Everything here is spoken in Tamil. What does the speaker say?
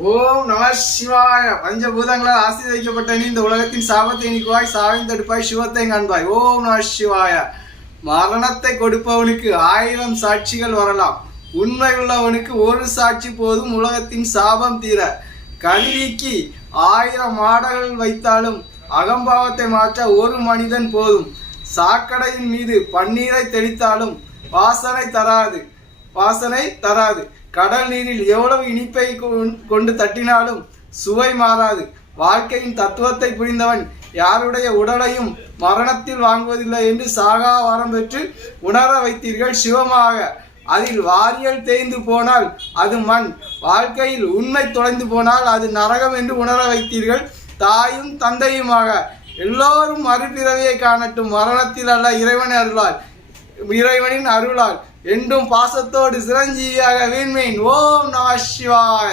ஓம் நம சிவாய. பஞ்சபூதங்களால் ஆசீர்வதிக்கப்பட்ட நீ இந்த உலகத்தின் சாபத்தை நீக்குவாய், சாவின் தடுப்பாய், சிவத்தை காண்பாய். ஓம் நம சிவாய. மரணத்தை கொடுப்பவனுக்கு 1000 சாட்சிகள் வரலாம், உண்மை உள்ளவனுக்கு ஒரு சாட்சி போதும் உலகத்தின் சாபம் தீர. கல்விக்கு 1000 மாடல்கள் வைத்தாலும் அகம்பாவத்தை மாற்ற ஒரு மனிதன் போதும். சாக்கடையின் மீது பன்னீரை தெளித்தாலும் வாசனை தராது. கடல் நீரில் எவ்வளவு இனிப்பை கொண்டு தட்டினாலும் சுவை மாறாது. வாழ்க்கையின் தத்துவத்தை புரிந்தவன் யாருடைய உடலையும் மரணத்தில் வாங்குவதில்லை என்று சாகா வரம் பெற்று உணர வைத்தீர்கள் சிவமாக. அதில் வாரியல் தேய்ந்து போனால் அது மண், வாழ்க்கையில் உண்மை தொலைந்து போனால் அது நரகம் என்று உணர வைத்தீர்கள் தாயும் தந்தையுமாக. எல்லோரும் மறுபிறவியை காணட்டும், மரணத்தில் அல்ல இறைவனின் அருளால் என்றும் பாசத்தோடு சிரஞ்சீவியாக வீண்மேன். ஓம் நம சிவாய.